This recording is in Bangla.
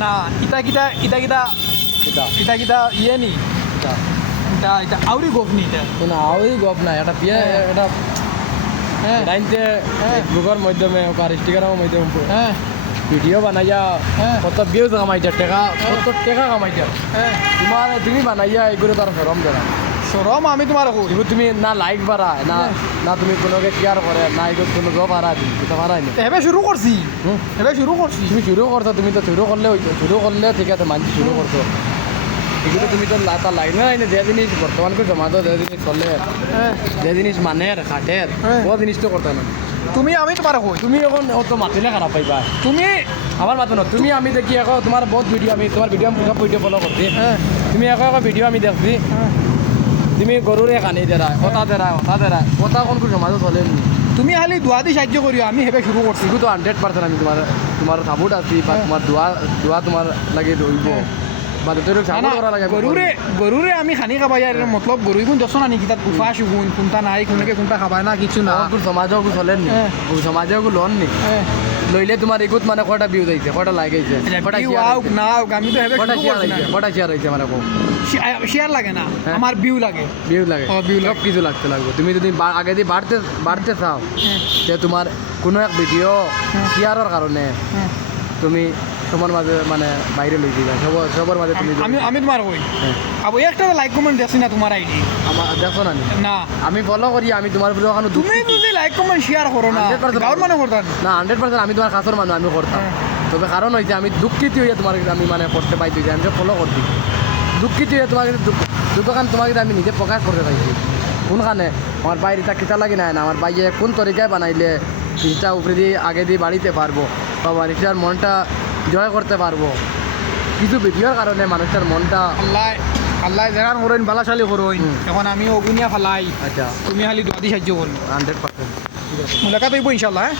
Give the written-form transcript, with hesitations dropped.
না ইটা কিটা ইটা কিটা এটা ইটা কিটা ইয়ে নি এটা এটা এটা আউরি গোপ নি এটা কোনো আওই গপ নাই এটা বিয়ে এটা হ্যাঁ লাইনতে হ্যাঁ। ব্লগের মাধ্যমে আর ইনস্টাগ্রামের মাধ্যমে হ্যাঁ ভিডিও বানাইয়া হ্যাঁ। কত ভিউজ কামাইছে টাকা কত টাকা কামাইছে হ্যাঁ তুমি বানাইয়া এগুলো তার ফরম দেনা সরম আমি তোমার কই এগুলো তুমি না লাইক বাড়ায় না না তুমি কোনোকে কেয়ার করে না এগুলো কোনো জব হারা দিই এটা হারাই না হেবে শুরু করছি হেবে শুরু করছি তুমি শুরু করছো তুমি তো শুরু করলে হইতো শুরু করলে ঠিক আছে মানছি শুরু করছো এগুলো তুমি তো তার লাইনে লাইনে যে জিনিস বর্তমানকে সমাজ যে জিনিস চলে হ্যাঁ যে জিনিস মানের খাটের হ্যাঁ। ও জিনিস তো করতে না তুমি আমি তোমার কই তুমি এখন অত মাতিলে খারাপ পাইবা তুমি আমার মাতো না তুমি আমি দেখি এখন তোমার বহুত ভিডিও আমি তোমার ভিডিও সব ভিডিও ফলো করছি হ্যাঁ তুমি এখন ভিডিও আমি দেখছি হ্যাঁ তুমি গরুরে কানি দেরা কথা দেরা কথা কোন কোন সমাজে চলে নি তুমি খালি দোয়া দি সাহায্য করিও আমি হেবে শুরু করছি এগুলো তো 100% আমি তোমার সাপোর্ট আছি বা তোমার দোয়া তোমার লাগে রইব বা তোর সাপোর্ট করা লাগে গরুরে আমি খানি খাবাই আর মতলব গরু গুণ দশ না নি কিতাত উফা শুগুন কোনটা নাই কোনকে কোনটা খাবাই না কিছু না তোর সমাজেও চলে নি হ্যাঁ। সমাজেও লোন নি হ্যাঁ লইলে তোমার এগুত মানে কটা ভিউ যাইছে কটা লাইক আইছে কটা ভিউ শেয়ার আউক না আউক আমি তো হেবে কটা শুরু শেয়ার করছি আইছে কটা শেয়ার আইছে মানে কো শেয়ার লাগে না হ্যাঁ। আমার ভিউ লাগে ভিউ লাগে view লাগে। সব কিছু লাগতে লাগবে তুমি যদি আগে দিয়ে বাড়তে চাও হ্যাঁ যে তোমার কোনো এক ভিডিও শেয়ারের কারণে হ্যাঁ তুমি তোমার মাঝে মানে বাইরে লই দিবা সবার মাঝে তুমি আমি আমি তোমার কই হ্যাঁ। আবো একটা লাইক কমেন্ট দেখছি না তোমার আইডি আমার দেখো না নি? না আমি ফলো করি আমি তোমার ভিডিও ওখানে তুমি যদি লাইক কমেন্ট শেয়ার করো না 100% গাঁর মানে করতাম না 100% আমি তোমার কাছের মানুষ আমি করতাম হ্যাঁ। তবে কারণ হয়েছে আমি দুঃখিত হইয়া তোমার আমি মানে করতে পাইছি যে আমি ফলো করছি দুঃখিত হইয়া তোমাকে দুঃখখান তোমাকে আমি নিজে প্রকাশ করতে পাইছি কোনখানে আমার বাইরে তা কিতা লাগে না আমার বাইরে কোন তরিকায় বানাইলে জিনিসটা উপরে দিয়ে আগে দিয়ে বাড়িতে পারবো বা মানুষটার মনটা জয় করতে পারবো কিছু ভিডিওর কারণে মানুষটার মনটা আল্লাহ আল্লাহ যেখান করেন বালাশালী করেন এখন আমি অগুনিয়া ফালাই আচ্ছা তুমি খালি দোয়া দি সাহায্য করো 100% মুলাকাত হইব ইনশাল্লাহ হ্যাঁ